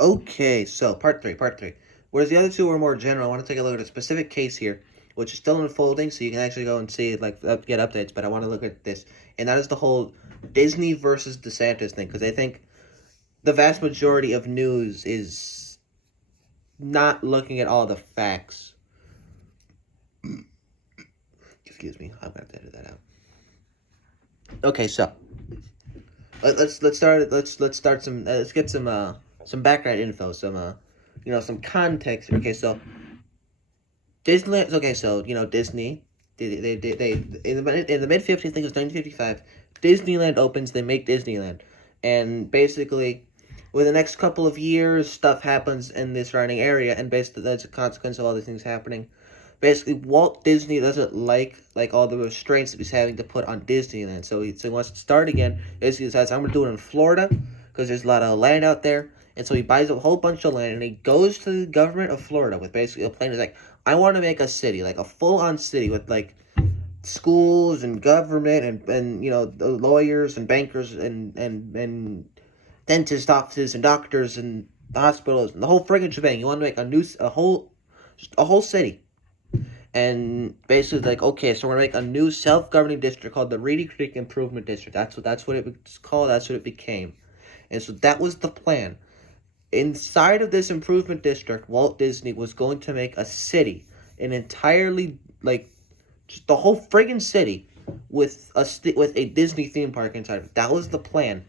Okay, so part three. Whereas the other two were more general, I want to take a look at a specific case here, which is still unfolding, so you can actually go and see it, like get updates. But I want to look at this, and that is the whole Disney versus DeSantis thing, because I think the vast majority of news is not looking at all the facts. Excuse me, I'm gonna have to edit that out. Okay, so let's start let's get some background info, some context. Okay, so Disneyland. Okay, so Disney. They in the mid 50s, I think it was 1955. Disneyland opens. They make Disneyland, and basically, with the next couple of years, stuff happens in the surrounding area, and basically that's a consequence of all these things happening. Basically, Walt Disney doesn't like all the restraints that he's having to put on Disneyland, so he wants to start again. Basically, he decides I'm gonna do it in Florida because there's a lot of land out there, and so he buys a whole bunch of land and he goes to the government of Florida with basically a plan. He's like, I want to make a city, like a full on city with like schools and government and the lawyers and bankers and dentist offices and doctors and the hospitals and the whole friggin' shebang. You want to make a whole city. And basically, like, okay, so we're gonna make a new self-governing district called the Reedy Creek Improvement District. That's what it was called. That's what it became. And so that was the plan. Inside of this improvement district, Walt Disney was going to make a city, an entirely like just the whole friggin' city with a Disney theme park inside of it. That was the plan.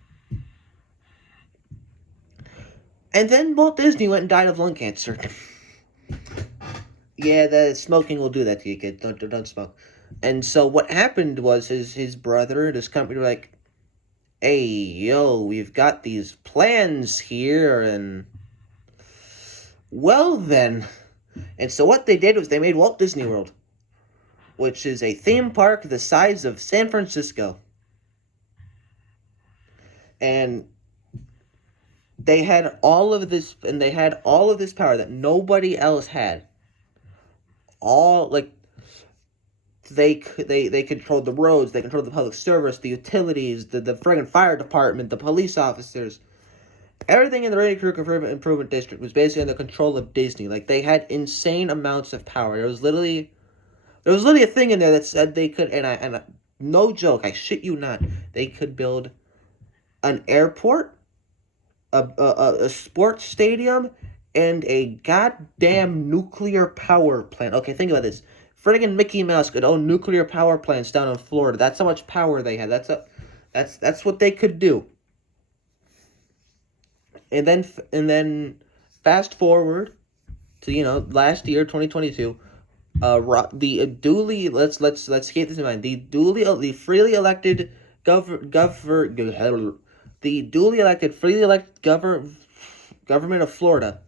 And then Walt Disney went and died of lung cancer. Yeah, the smoking will do that to you, kid. Don't smoke. And so what happened was his brother and his company were like, "Hey, yo, we've got these plans here, and well then." And so what they did was they made Walt Disney World, which is a theme park the size of San Francisco. And they had all of this power that nobody else had. All like they controlled the roads, they controlled the public service, the utilities, the friggin' fire department, the police officers. Everything in the Rainy Creek Improvement District was basically under control of Disney. Like they had insane amounts of power. There was literally a thing in there that said they could, and no joke, I shit you not, they could build an airport, a sports stadium, and a goddamn nuclear power plant. Okay, think about this. Friggin' Mickey Mouse could own nuclear power plants down in Florida. That's how much power they had. That's what they could do. And then fast forward to last year, 2022. The duly let's keep this in mind. The freely elected the duly elected freely elected government of Florida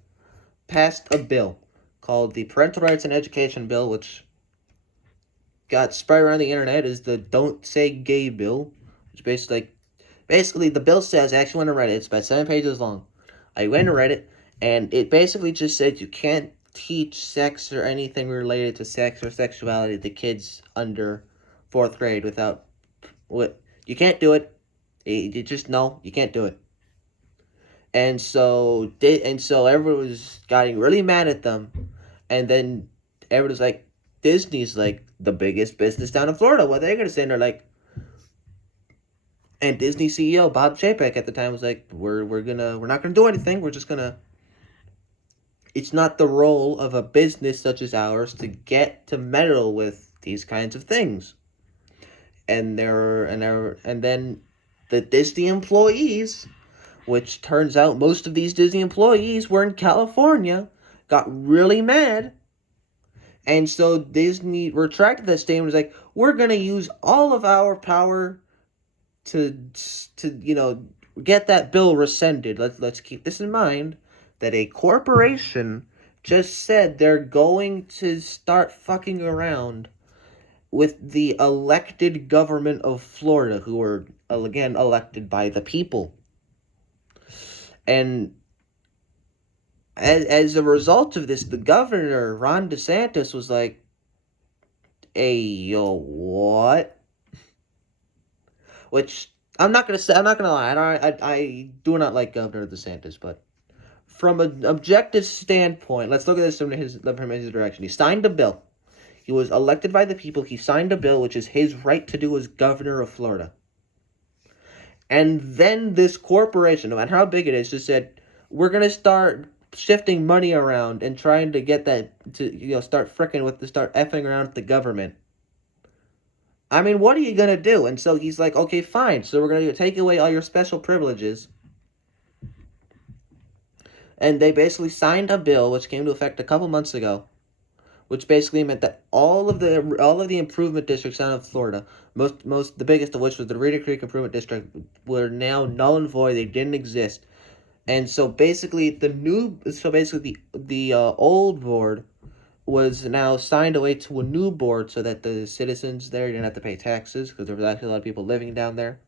passed a bill called the Parental Rights and Education Bill, which got spread around the internet as the Don't Say Gay Bill, which basically the bill says, I actually went and read it. It's about 7 pages long. I went and read it, and it basically just said you can't teach sex or anything related to sex or sexuality to kids under fourth grade without what you can't do it. You just no, you can't do it. And so everyone was getting really mad at them, and then everyone was like, Disney's like the biggest business down in Florida. What are they gonna say? And they're like, and Disney CEO Bob Chapek at the time was like, we're not gonna do anything. We're just gonna. It's not the role of a business such as ours to get to meddle with these kinds of things. And then the Disney employees, which turns out most of these Disney employees were in California, got really mad. And so Disney retracted that statement. Was like, we're gonna use all of our power to get that bill rescinded. Let's keep this in mind that a corporation just said they're going to start fucking around with the elected government of Florida, who were again elected by the people. And as a result of this, the governor, Ron DeSantis, was like, "Hey, yo, what?" Which I'm not gonna lie. I do not like Governor DeSantis, but from an objective standpoint, let's look at this from his direction. He signed a bill. He was elected by the people. He signed a bill, which is his right to do as governor of Florida. And then this corporation, no matter how big it is, just said, we're going to start shifting money around and trying to get that to, start start effing around with the government. I mean, what are you going to do? And so he's like, okay, fine. So we're going to take away all your special privileges. And they basically signed a bill, which came into effect a couple months ago, which basically meant that all of the improvement districts out of Florida, the biggest of which was the Reeder Creek Improvement District, were now null and void. They didn't exist. And so basically the old board was now signed away to a new board so that the citizens there didn't have to pay taxes, because there was actually a lot of people living down there.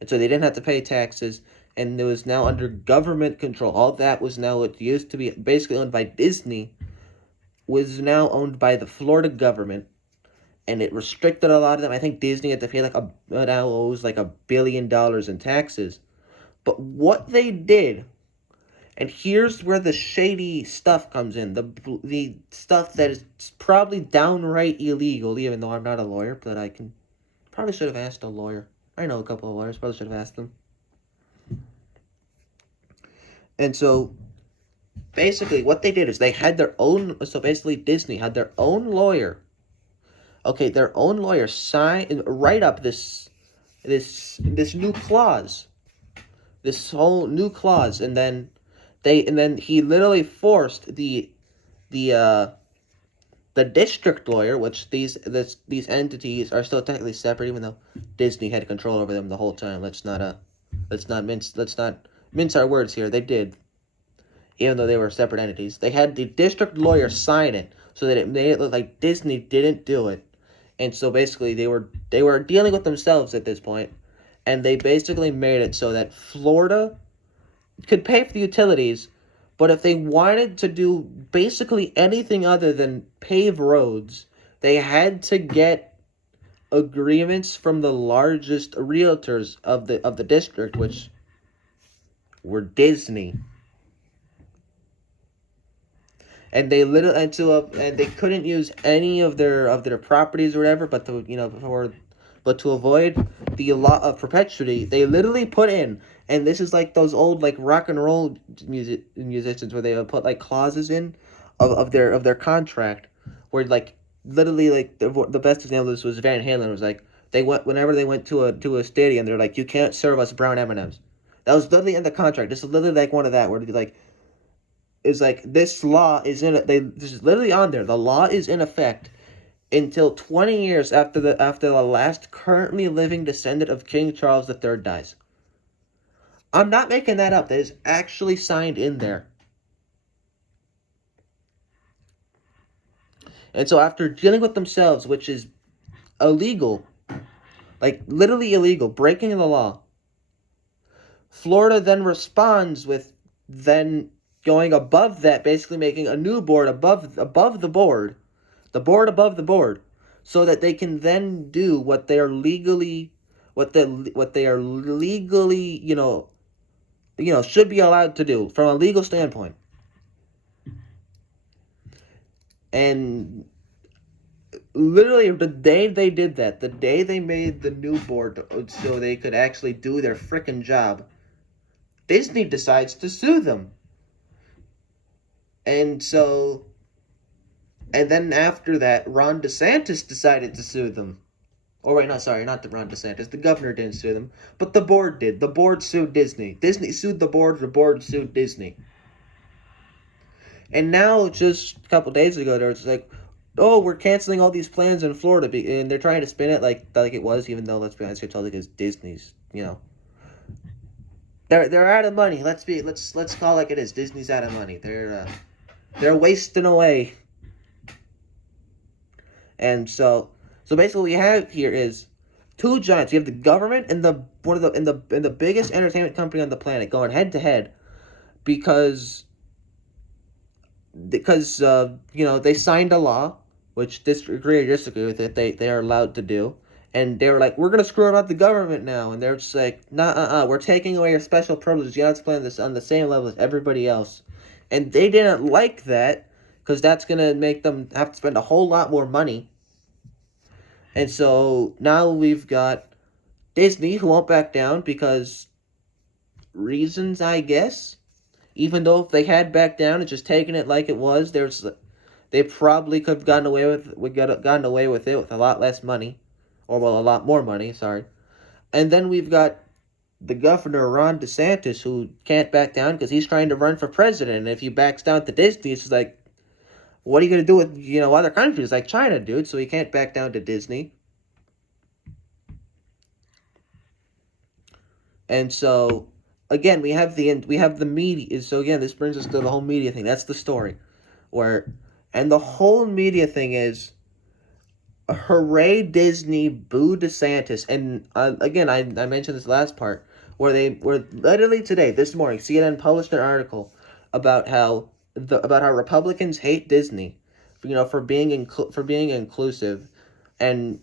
And so they didn't have to pay taxes, and it was now under government control. All that was now, it used to be basically owned by Disney, was now owned by the Florida government, and it restricted a lot of them. I think Disney had to pay now owes like $1 billion in taxes. But what they did, and here's where the shady stuff comes in, the stuff that is probably downright illegal, even though I'm not a lawyer, but probably should have asked a lawyer. I know a couple of lawyers, probably should have asked them. And so basically what they did is they had their own, so basically Disney had their own lawyer. Okay, their own lawyer write up this new clause. This whole new clause, and then he literally forced the district lawyer, which these entities are still technically separate, even though Disney had control over them the whole time. Let's not mince our words here. They did, even though they were separate entities. They had the district lawyer sign it so that it made it look like Disney didn't do it, and so basically they were dealing with themselves at this point, and they basically made it so that Florida could pay for the utilities. But if they wanted to do basically anything other than pave roads, they had to get agreements from the largest realtors of the district, which were Disney. And they they couldn't use any of their properties or whatever, but to avoid the law of perpetuity, they literally put in, and this is like those old like rock and roll musicians where they would put like clauses in of their contract, where like literally like the best example of this was Van Halen. Was like whenever they went to a stadium, they're like, you can't serve us brown M&Ms. That was literally in the contract. This is literally like one of that where like is like this law is this is literally on there. The law is in effect until 20 years after the last currently living descendant of King Charles III dies. I'm not making that up. That is actually signed in there. And so after dealing with themselves, which is illegal, like literally illegal, breaking the law, Florida then responds with then going above that, basically making a new board above the board above the board, so that they can then do what they are legally, should be allowed to do from a legal standpoint. And literally the day they did that, the day they made the new board so they could actually do their frickin' job, Disney decides to sue them. And then after that, Ron DeSantis decided to sue them. Oh, wait, no, sorry, not Ron DeSantis. The governor didn't sue them, but the board did. The board sued Disney. Disney sued the board sued Disney. And now, just a couple days ago, there was like, oh, we're canceling all these plans in Florida, and they're trying to spin it like it was, even though, let's be honest, it's all because Disney's, they're out of money. Let's call it like it is. Disney's out of money. They're wasting away. And so basically what we have here is two giants. You have the government and the biggest entertainment company on the planet going head to head because they signed a law, which agree or disagree with it, they are allowed to do. And they were like, we're gonna screw out the government now, and they're just like, nah, we're taking away your special privileges. You have to play this on the same level as everybody else, and they didn't like that because that's gonna make them have to spend a whole lot more money. And so now we've got Disney who won't back down because reasons, I guess. Even though if they had backed down and just taken it like it was, they probably could have gotten away with it with a lot less money, or well, a lot more money. Sorry. And then we've got the governor Ron DeSantis who can't back down because he's trying to run for president. And if he backs down to Disney, it's like, what are you gonna do with other countries like China, dude? So he can't back down to Disney. And so again, we have the media. So again, this brings us to the whole media thing. That's the story, and the whole media thing is, hooray Disney, boo DeSantis, and again, I mentioned this last part where they were literally today, this morning, CNN published an article about how Republicans hate Disney, for being inclusive, and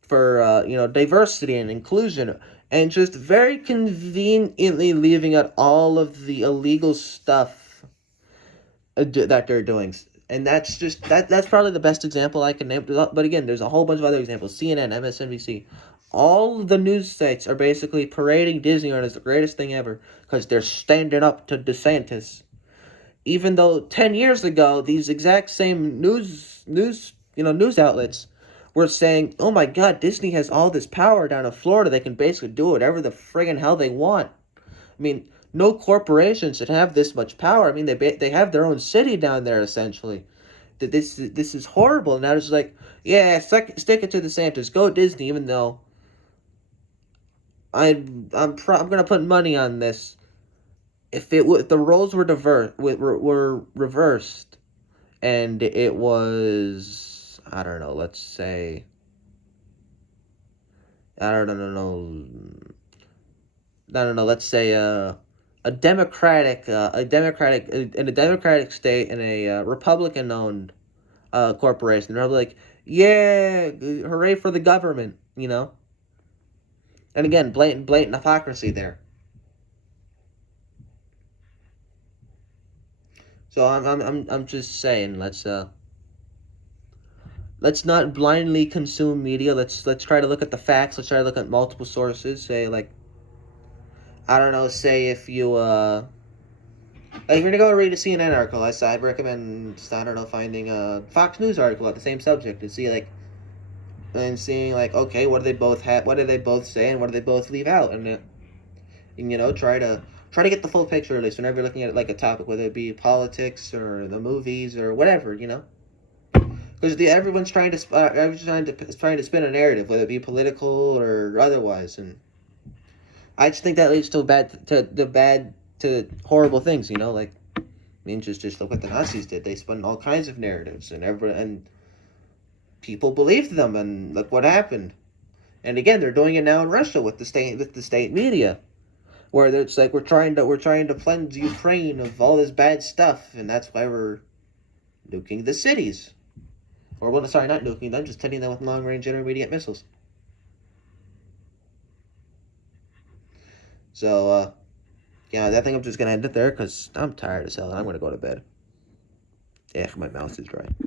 for diversity and inclusion, and just very conveniently leaving out all of the illegal stuff that they're doing. And that's probably the best example I can name. But again, there's a whole bunch of other examples. CNN, MSNBC, all the news sites are basically parading Disney on as the greatest thing ever because they're standing up to DeSantis. Even though 10 years ago, these exact same news outlets were saying, "Oh my God, Disney has all this power down in Florida. They can basically do whatever the friggin' hell they want." I mean, no corporation should have this much power. I mean, they have their own city down there essentially. This is horrible. And now it's like, yeah, stick it to the Santos. Go Disney. Even though I'm gonna put money on this. If the roles were reversed, and it was, I don't know. Let's say, I don't know. I don't know. Let's say a democratic in a democratic state in a Republican owned corporation. They're like, yeah, hooray for the government, And again, blatant hypocrisy there. So I'm just saying, let's not blindly consume media. Let's try to look at the facts. Let's try to look at multiple sources. Say, like, I don't know. Say if you like, you're gonna go read a CNN article, I'd recommend, I don't know, finding a Fox News article about the same subject to see, like, and seeing, like, okay, what do they both have? What do they both say, and what do they both leave out? And try to get the full picture, at least whenever you're looking at, like, a topic, whether it be politics or the movies or whatever, because everyone's trying to spin a narrative, whether it be political or otherwise, and I just think that leads to horrible things, like, I mean, just look what the Nazis did. They spun all kinds of narratives, and people believed them, and look what happened. And again, they're doing it now in Russia with the state media, where it's like we're trying to cleanse Ukraine of all this bad stuff, and that's why we're nuking the cities, or well, sorry, not nuking them, just hitting them with long range intermediate missiles. So yeah, I think I'm just gonna end it there because I'm tired as hell and I'm gonna go to bed. Yeah, my mouth is dry.